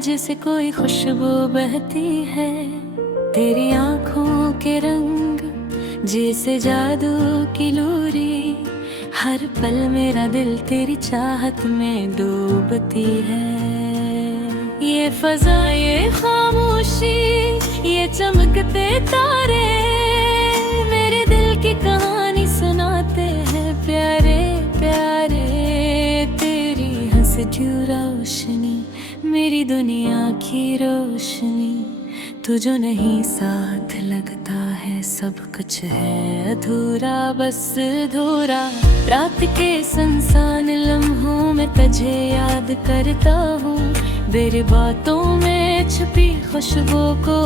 जैसे कोई खुशबू बहती है, तेरी आंखों के रंग जैसे जादू की लोरी। हर पल मेरा दिल तेरी चाहत में डूबती है। ये फजा, ये खामोशी, ये चमकते तारे मेरे दिल की कहानी सुनाते हैं प्यारे प्यारे। तेरी हंसती रोशनी मेरी दुनिया की रोशनी, तू जो नहीं साथ लगता है सब कुछ है अधूरा, बस अधूरा। रात के सुनसान लम्हों में तुझे याद करता हूँ, तेरी बातों में छुपी खुशबू को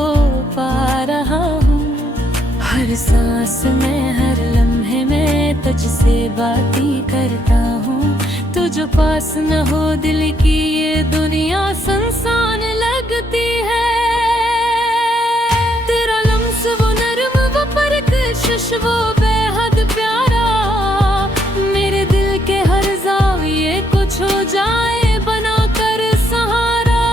पा रहा हूँ। हर सांस में हर लम्हे में तुझसे बातें करता हूँ। तू जो पास न हो दिल की ये दुनिया सुनसान लगती है। तेरा लम्स वो नरम वो परकशिश वो बेहद प्यारा, मेरे दिल के हर ज़ाविये को छू जाए बना कर सहारा।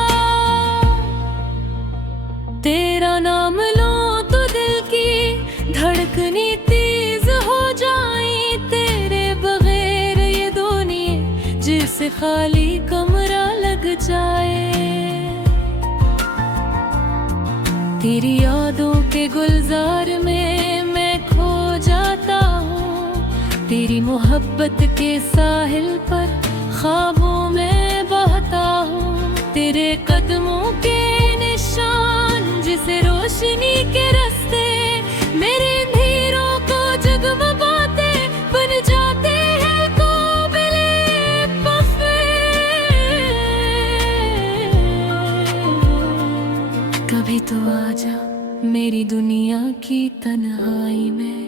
तेरा नाम लो तो दिल की धड़कनी तेज हो जाए, तेरे बगैर ये दुनिया जिसे खाली कमरा लग जाए। तेरी यादों के गुलजार में मैं खो जाता हूँ, तेरी मोहब्बत के साहिल पर ख्वाबों में बहता हूँ। तेरे कदमों के निशान जिसे रोशनी के रास्ते मेरे अंधेरों को जगमगाते बन जाते हैं काबिले पफ़े। कभी तो आजा मेरी दुनिया की तन्हाई में,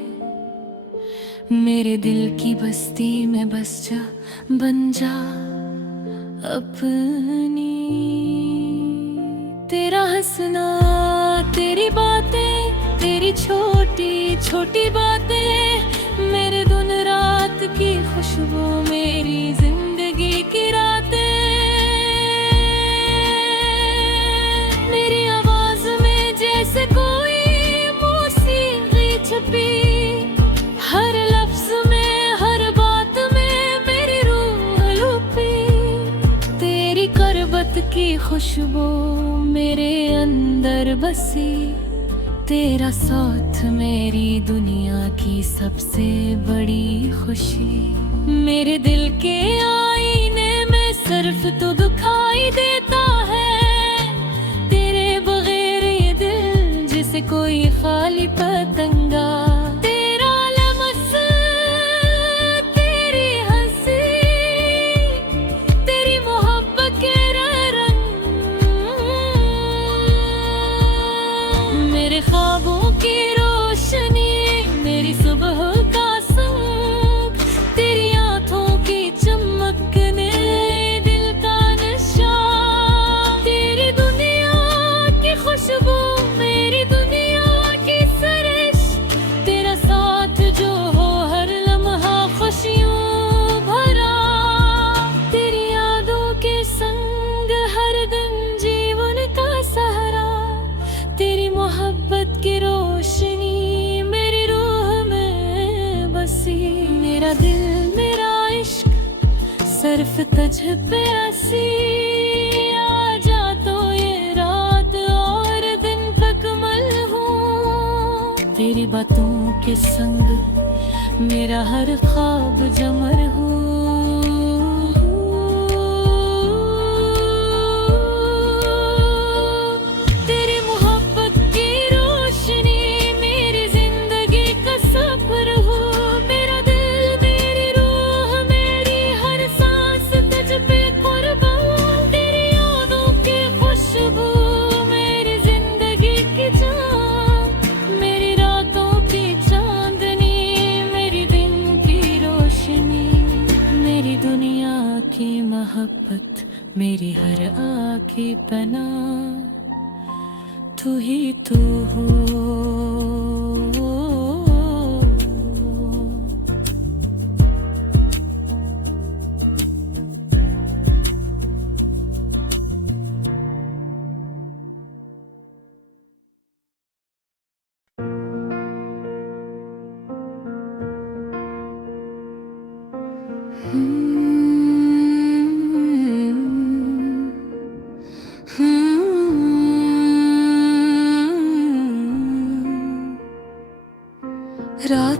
मेरे दिल की बस्ती में बस जा, बन जा अपनी। तेरा हंसना, तेरी बातें, तेरी छोटी छोटी बातें, मेरे दिन रात की खुशबू, मेरी जिंदगी की रातें। मेरी आवाज में जैसे कोई मौसीकी छुपी, हर लफ्ज में हर बात में मेरी रूह लुपी। तेरी करबत की खुशबू मेरे अंदर बसी, तेरा साथ मेरी दुनिया की सबसे बड़ी खुशी। मेरे दिल के आईने में सिर्फ तू दिखाई देता है, तेरे बगैर ये दिल जिसे कोई खाली पतंगा। तेरा लम्स, तेरी हंसी, तेरी मोहब्बत के रंग, मेरे ख्वाबों की रोशनी, मेरी सुबह का संग, तेरी आँखों की चमकने दिल का नशा। तेरी दुनिया की खुशबू मेरी दुनिया की सरिश, तेरा साथ जो हो हर लम्हा खुशियों भरा। तेरी यादों के संग हर दिन जीवन का सहारा, तेरी मोहब्बत की रोशनी मेरी रूह में बसी। मेरा दिल मेरा इश्क सिर्फ तुझ पे हंसी, आजा तो ये रात और दिन कमल हूँ। तेरी बातों के संग मेरा हर ख्वाब जमर हूँ। तेरी मोहब्बत की रोशनी मेरी जिंदगी का सफर हो, मेरा दिल मेरी रूह मेरी हर सांस तुझ पे कुर्बान। तेरी यादों की खुशबू मेरी जिंदगी की जान, मेरी रातों की चांदनी, मेरी दिन की रोशनी, मेरी दुनिया की मोहब्बत, मेरी हर आँखी पना, तू ही तू हो।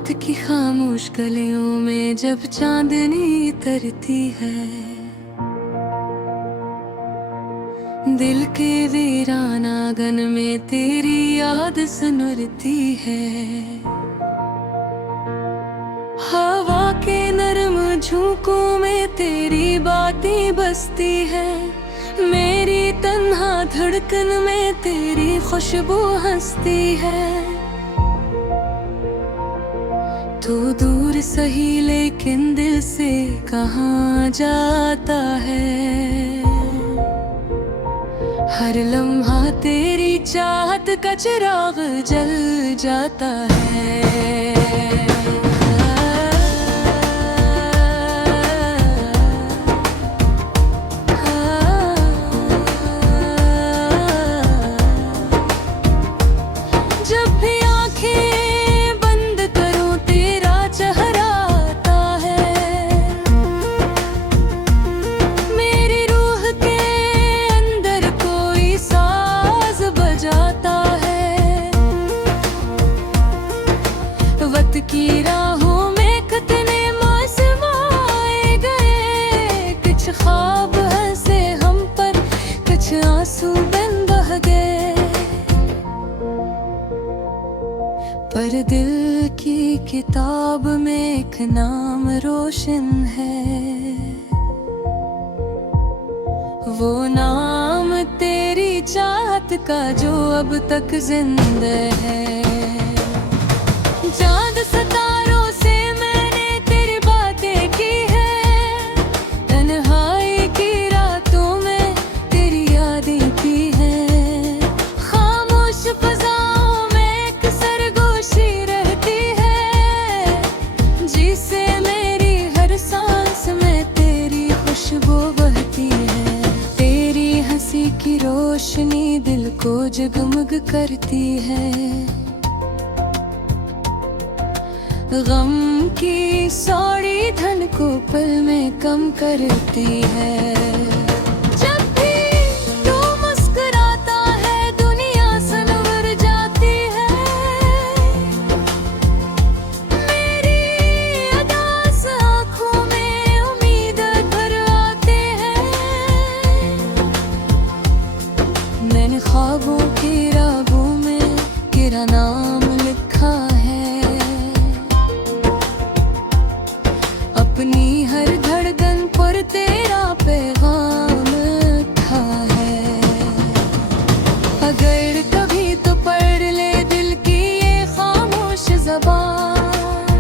रात की खामोश गलियों में जब चांदनी तरती है, दिल के वीरान आंगन में तेरी याद सुनती है। हवा के नरम झोंकों में तेरी बातें बसती है, मेरी तन्हा धड़कन में तेरी खुशबू हंसती है। तू दूर सही लेकिन दिल से कहाँ जाता है, हर लम्हा तेरी चाहत का चिराग जल जाता है। की राहों में कितने मौसम आए गए, कुछ ख्वाब हंसे हम पर, कुछ आंसू बन बह गए। पर दिल की किताब में एक नाम रोशन है, वो नाम तेरी चाहत का जो अब तक जिंदा है। चांद सितारों से मैंने तेरी बातें की है, तन्हाई की रातों में तेरी यादें की है। खामोश फज़ाओं में एक सरगोशी रहती है, जिसे मेरी हर सांस में तेरी खुशबू बहती है। तेरी हंसी की रोशनी दिल को जगमग करती है, गम की सौड़ी धन को पल में कम करती है। जब भी तू मुस्कुराता है दुनिया सनवर जाती है, मेरी अदास आँखों में उम्मीद भर आते हैं। मैंने ख्वाबों की रागों में तेरा नाम लिखा है, अपनी हर धड़कन पर तेरा पैगाम था है। अगर कभी तो पढ़ ले दिल की ये खामोश ज़बान,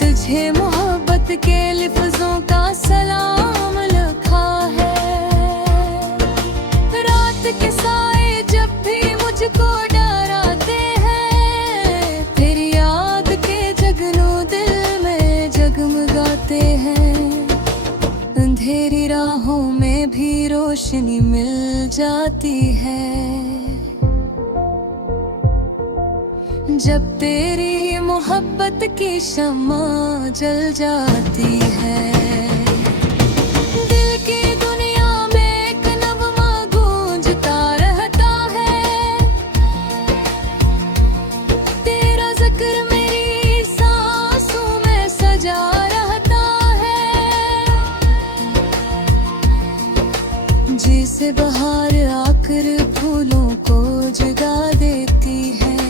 तुझे मोहब्बत के लफ्ज़ों का सलाम लिखा है। रात के साए जब भी मुझको डराते हैं, तेरी याद के जगनू दिल में जगमगाते हैं। अंधेरी राहों में भी रोशनी मिल जाती है, जब तेरी मोहब्बत की शम्मा जल जाती है। दिल की दुनिया में एक नगमा गूंजता रहता है, तेरा जिक्र मेरी सांसों में सजा रहता है। जिसे बहार आकर फूलों को जगा देती है,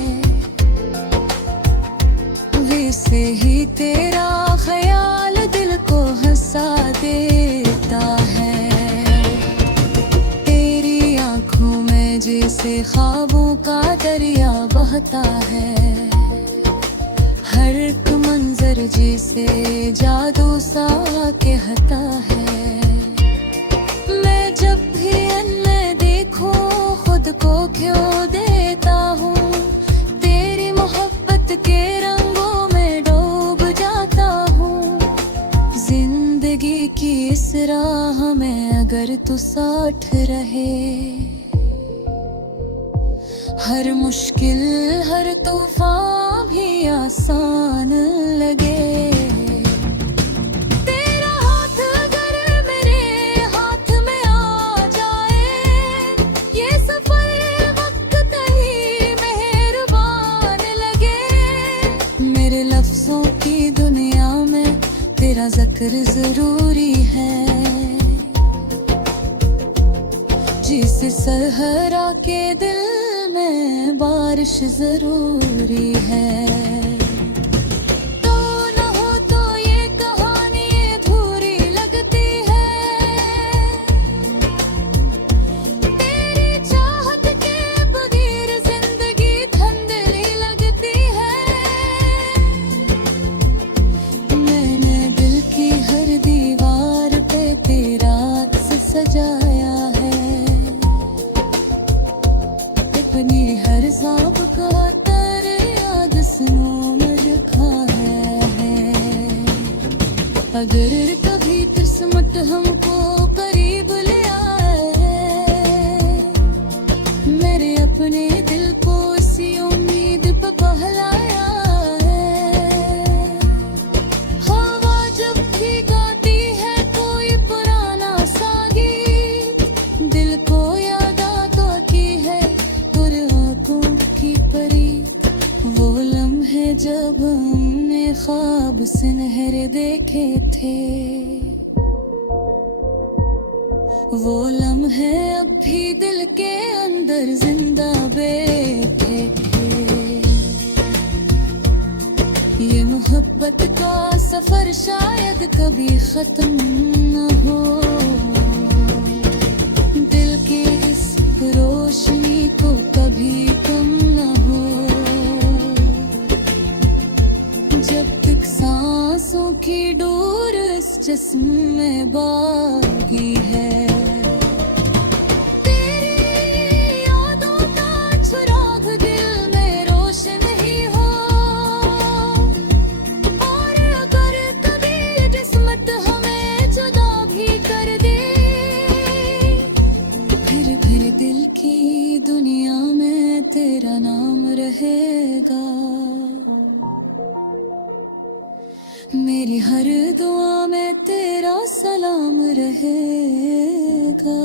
वैसे ही तेरा ख्याल दिल को हंसा देता है। तेरी आंखों में जैसे ख्वाबों का दरिया बहता है, हर एक मंजर जैसे जादू सा कहता है। मैं जब भी अन्य देखूं खुद को क्यों देता हूँ, तेरी मोहब्बत के रंगों में डूब जाता हूँ। जिंदगी की इस राह में अगर तू साथ रहे, हर मुश्किल हर तूफान भी आसान लगे। तेरा हाथ अगर मेरे हाथ में आ जाए, ये सफर वक्त ही मेहरबान लगे। जिक्र जरूरी है, जिस सहरा के दिल में बारिश जरूरी है। तो न हो तो ये कहानी अधूरी लगती है, तेरी चाहत के बगैर जिंदगी धुंधली लगती है। मैंने दिल की हर दीवार पे तेरा अक्स सजाया है, अपनी हर सांप का तेरे याद स्नों में लिखाया है। अगर कभी किस्मत हमको करीब ले आए, मेरे अपने दिल को इसी उम्मीद पे बहलाया है। हवा जब भी गाती है कोई पुराना सा गीत, दिल को याद आता की है की परी। वो लम्हे जब हमने ख्वाब सुनहरे देखे थे, वो लम्हे अब भी दिल के अंदर जिंदा बैठे हैं। ये मोहब्बत का सफर शायद कभी खत्म न हो, दिल की इस रोशनी को कभी कम न हो। जब तक सांसों की डोर इस जिस्म में बागी है, तेरी यादों का चिराग दिल में रोशन ही हो। और अगर कभी किस्मत हमें जुदा भी कर दे, फिर दिल की दुनिया में तेरा नाम रहेगा। मेरी हर दुआ में तेरा सलाम रहेगा।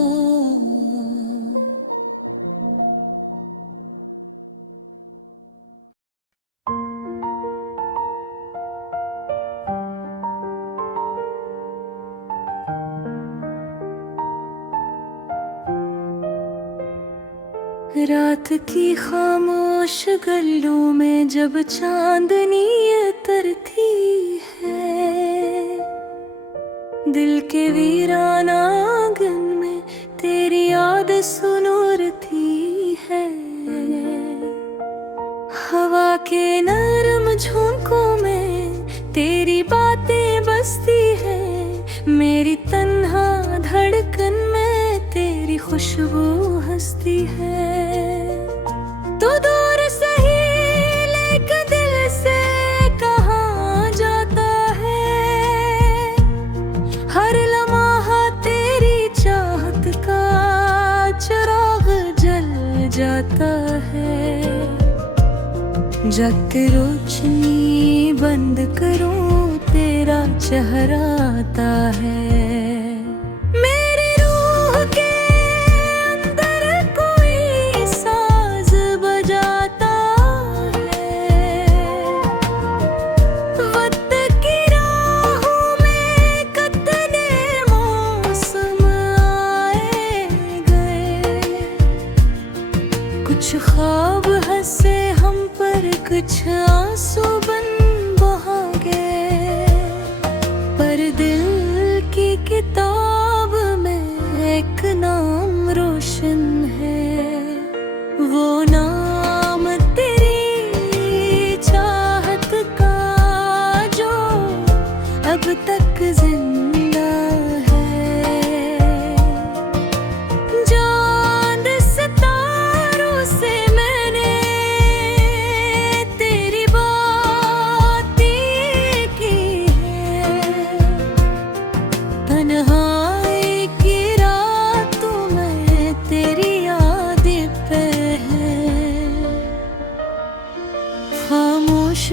रात की खामोश गलियों में जब चांदनी तरती है, दिल के वीराना आंगन में तेरी याद सुनूरती है। हवा के नरम झोंकों में तेरी बातें बसती है, मेरी तन्हा धड़कन में तेरी खुशबू हंसती है। तो दूर से ही लेकिन दिल से कहाँ जाता है, हर लम्हा तेरी चाहत का चिराग जल जाता है। जब रोशनी बंद करूं तेरा चेहरा आता है। कुछ ख्वाब हंसे हम पर, कुछ आंसू बन बहा गए, पर दिल की किताब में एक नाम रोशन है। वो नाम तेरी चाहत का जो अब तक जिंदा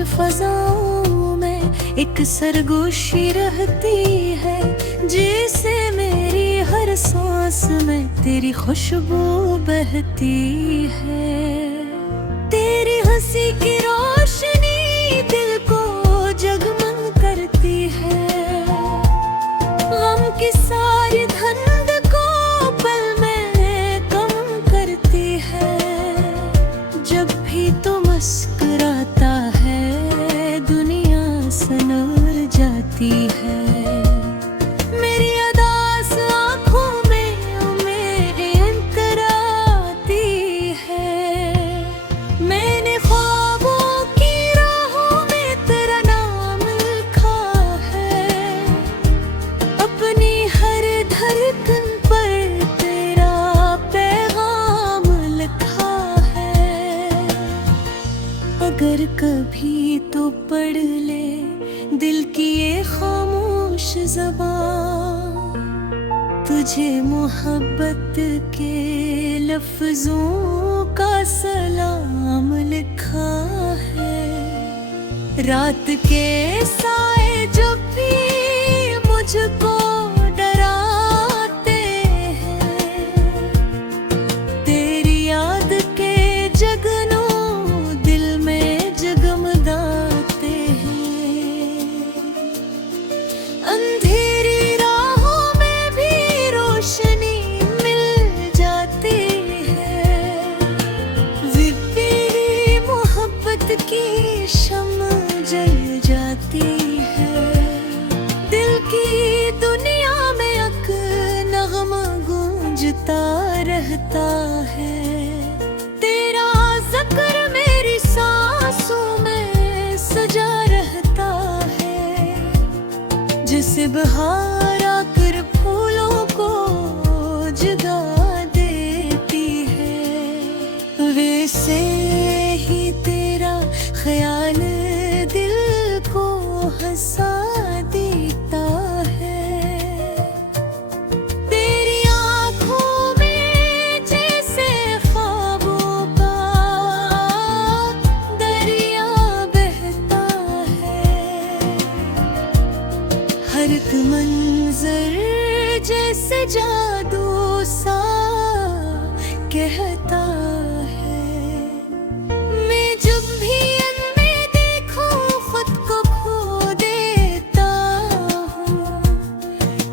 फज़ाओं में एक सरगोशी रहती है, जिसे मेरी हर सांस में तेरी खुशबू बहती है। तेरी हंसी की रोशनी दिल को जगमग करती है। तुझे मोहब्बत के लफ्जों का सलाम लिखा है। रात के साए जब भी मुझको डराते हैं, तेरी याद के जगनों दिल में जगमगाते हैं। अंधेरी राहों में भी रोशनी मिल जाती है। तेरी मोहब्बत की शम्म जल जाती है। दिल की दुनिया में एक नगमा गूंजता रहता है। तेरा ज़िक्र मेरी सांसों में सजा रहता है। जिसे बहार आकर फूलों को जगा देती है, वैसे ही तेरा ख्याल दिल को हंसा देता है। तेरी आँखों में जैसे ख्वाबों का दरिया बहता है। हर एक मंजर जैसे जादू सा कहता है। मैं जब भी अनमें देखूं खुद को खो देता हूँ।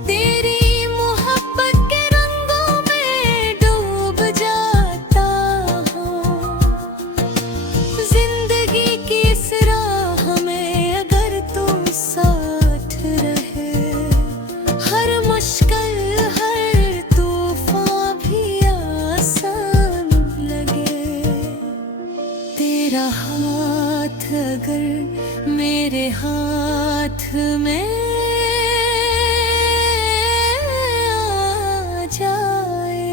तेरी मोहब्बत के रंगों में डूब जाता हूँ। जिंदगी की इस राह में अगर तू साथ रहे, हर मुश्किल हर तूफान भी आसान लगे। तेरा हाथ अगर मेरे हाथ में आ जाए,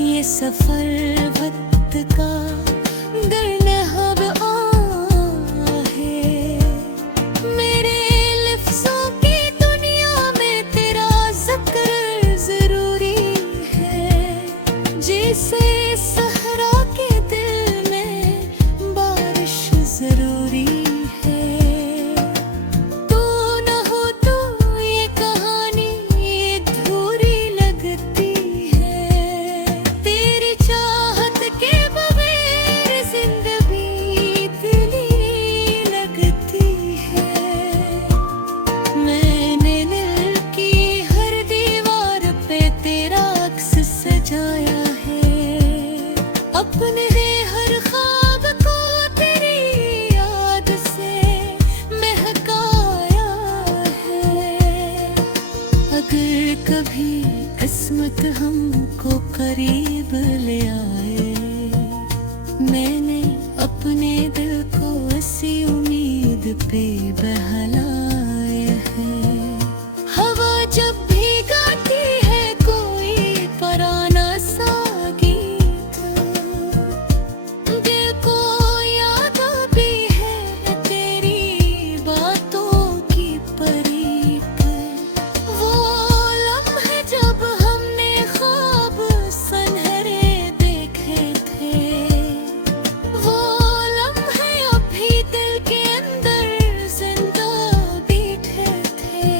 ये सफर वक्त का दरनहब आहे। मेरे लफ्ज़ों की दुनिया में तेरा ज़िक्र ज़रूरी है। जैसे सहरा के दिल में बारिश ज़रूरी है। तू न हो तो ये कहानी अधूरी लगती है। तेरी चाहत के बगैर जिंदगी दिली लगती है। मैंने दिल की हर दीवार पे तेरा अक्स सजाया है। अपने हर ख्वाब को तेरी याद से महकाया है। अगर कभी किस्मत हमको करीब ले आए, मैंने अपने दिल को इसी उम्मीद पे बहलाया है। हवा जब भी गाती है कोई पुराना सा गीत, दिल को याद भी है तेरी बातों की परीत। वो लम्हे जब हमने ख्वाब सुनहरे देखे थे, वो लम्हे अभी दिल के अंदर जिंदा बैठे थे।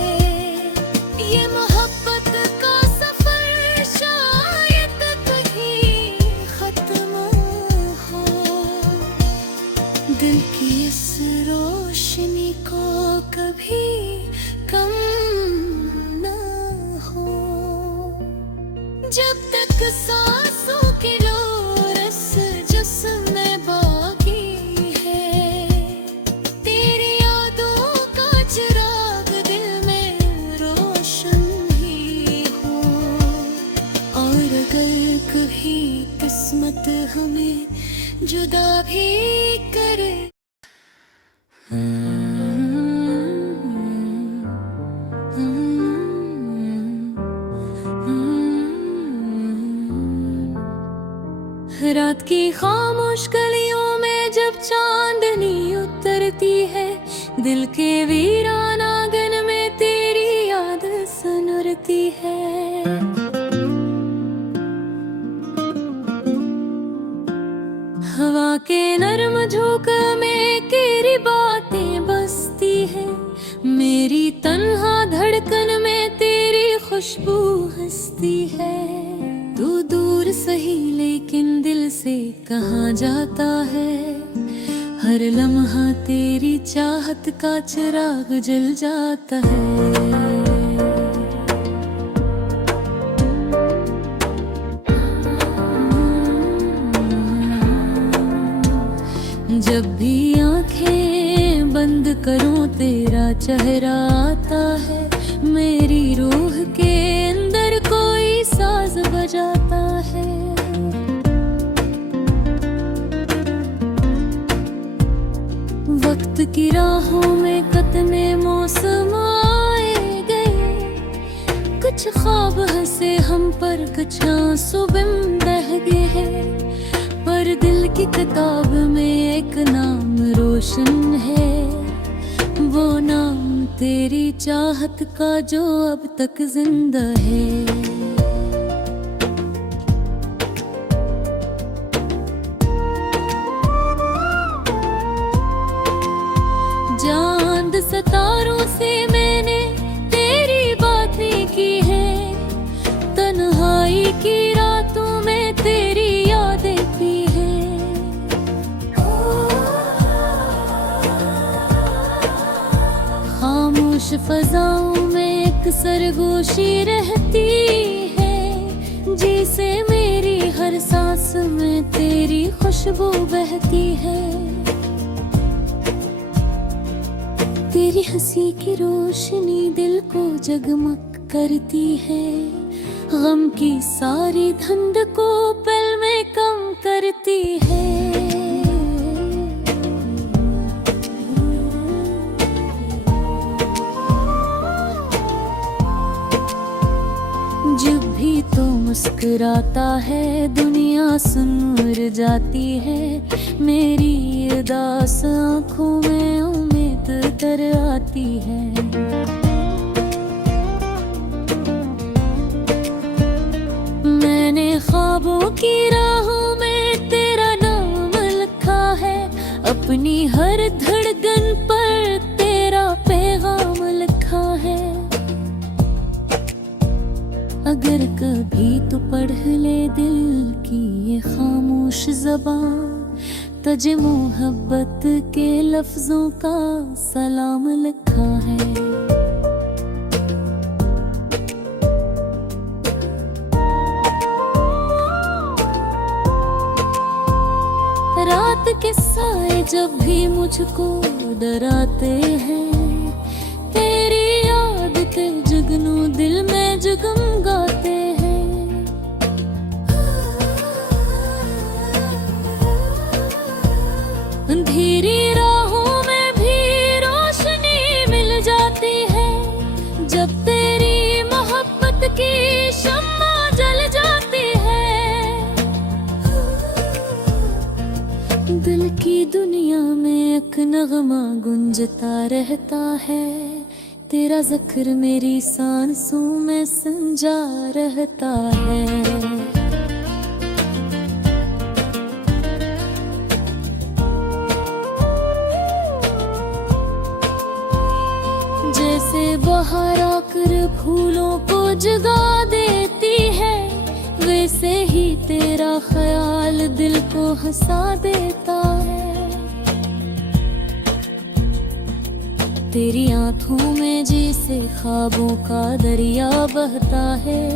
ये मोहब्बत का सफर शायद कहीं खत्म हो। दिल की इस रोशनी को कभी कम न हो। जब तक सांसों की लोरस जिस्म बाकी है, तेरी यादों का चिराग दिल में रोशन ही हो। और अगर कहीं किस्मत हमें जुदा भी करे, रात की खामोश गलियों में जब चांदनी उतरती है, दिल के वीरान आंगन में तेरी याद सुनरती है। तू दूर सही लेकिन दिल से कहाँ जाता है। हर लम्हा तेरी चाहत का चिराग जल जाता है। जब भी आंखें बंद करूं तेरा चेहरा आता है। मेरी रूह के अंदर कोई साज बजाता है। वक्त की राहों में कितने मौसम आए गए। कुछ ख्वाब हंसे हम पर, कुछ आंसू बिम बह गए हैं। पर दिल की किताब में एक नाम रोशन है। वो नाम तेरी चाहत का जो अब तक जिंदा है। चांद सितारों से मैंने तेरी बातें की है। तन्हाई की रातों में तेरी यादें की है। खामोश फजाओं में एक सरगोशी रहती है। जिसे मेरी हर सांस में तेरी खुशबू बहती है। तेरी हंसी की रोशनी दिल को जगमग करती है। गम की सारी धुंध को पल में कम करती है। जब भी तो मुस्कुराता है दुनिया सुन जाती है। मेरी उदास आँखों में उम्मीद तर आती है। मैंने ख्वाबों की राहों में तेरा नाम लिखा है। अपनी हर धड़कन पर तेरा पैगाम लिखा है। अगर कभी तो पढ़ ले दिल की ये खामोश ज़बान। तुझे मोहब्बत के लफ्जों का सलाम लिखा है। रात के साए जब भी मुझको डराते हैं। तेरी याद के जुगनू दिल में जगमगाते हैं। अंधेरी राहों में भी रोशनी मिल जाती है। जब तेरी मोहब्बत की शम्मा जल जाती है। दिल की दुनिया में एक नगमा गुंजता रहता है। तेरा ज़िक्र मेरी सांसों में संजा रहता है। जैसे बहार आकर फूलों को जगा देती है। वैसे ही तेरा ख्याल दिल को हंसा देता है। तेरी आंखों में जैसे ख्वाबों का दरिया बहता है।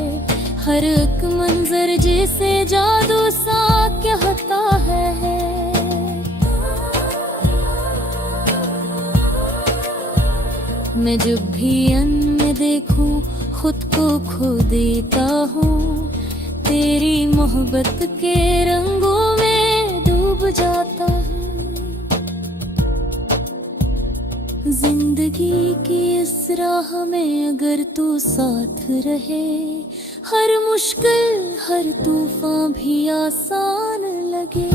हर एक मंजर जैसे जादू सा कहता है। मैं जब भी अन्य देखूं खुद को खो देता हूँ। तेरी मोहब्बत के रंगों में डूब जाता हूँ। जिंदगी की इस राह में अगर तू साथ रहे। हर मुश्किल हर तूफान भी आसान लगे।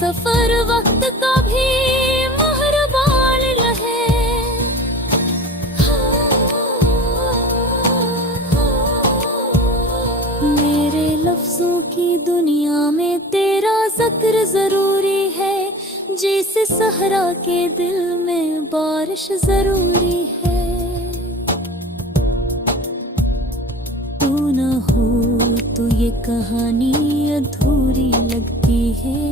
सफर वक्त का भी मेहरबान रहे। मेरे लफ्जों की दुनिया में तेरा जिक्र जरूरी है, जैसे सहरा के दिल में बारिश जरूरी है। तू न हो तो ये कहानी अधूरी लगती है,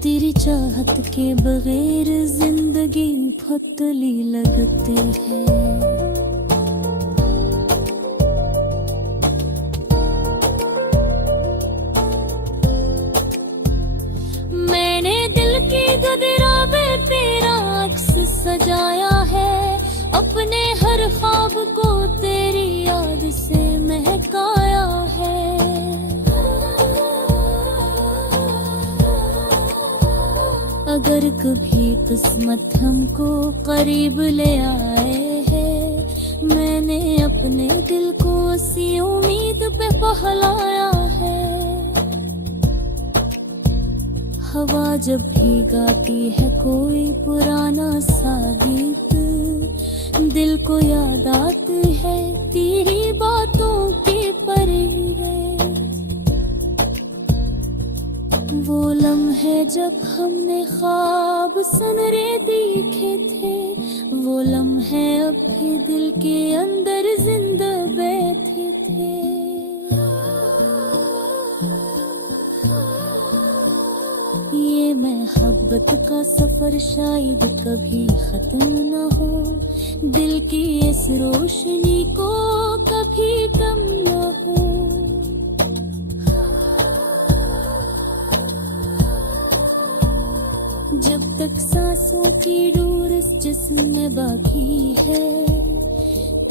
तेरी चाहत के बगैर जिंदगी फुतली लगती है। मैंने दिल की गदिरा में तेरा अक्स सजाया है, अपने हर ख्वाब को तेरी याद से महकाया है। अगर कभी किस्मत हमको करीब ले आए है, मैंने अपने दिल को उसी उम्मीद पे बहलाया है। हवा जब भी गाती है कोई पुराना सा गीत, दिल को याद आती है तेरी बातों की परिंदे। वो लम्हे जब हमने ख्वाब सनरे देखे थे, वो लम्हे अब भी दिल के अंदर जिंदा बैठे थे। ये मोहब्बत का सफर शायद कभी खत्म न हो, दिल की इस रोशनी को कभी कम न हो। जब तक सांसों की डोर इस जिस्म में बाकी है,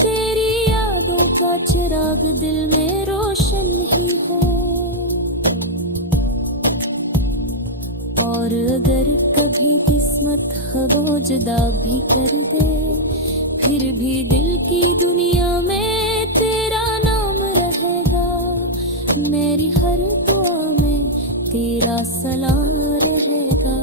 तेरी यादों का चिराग दिल में रोशन ही हो। और अगर कभी किस्मत हवा जुदा भी कर दे, फिर भी दिल की दुनिया में तेरा नाम रहेगा। मेरी हर दुआ में तेरा सलाम रहेगा।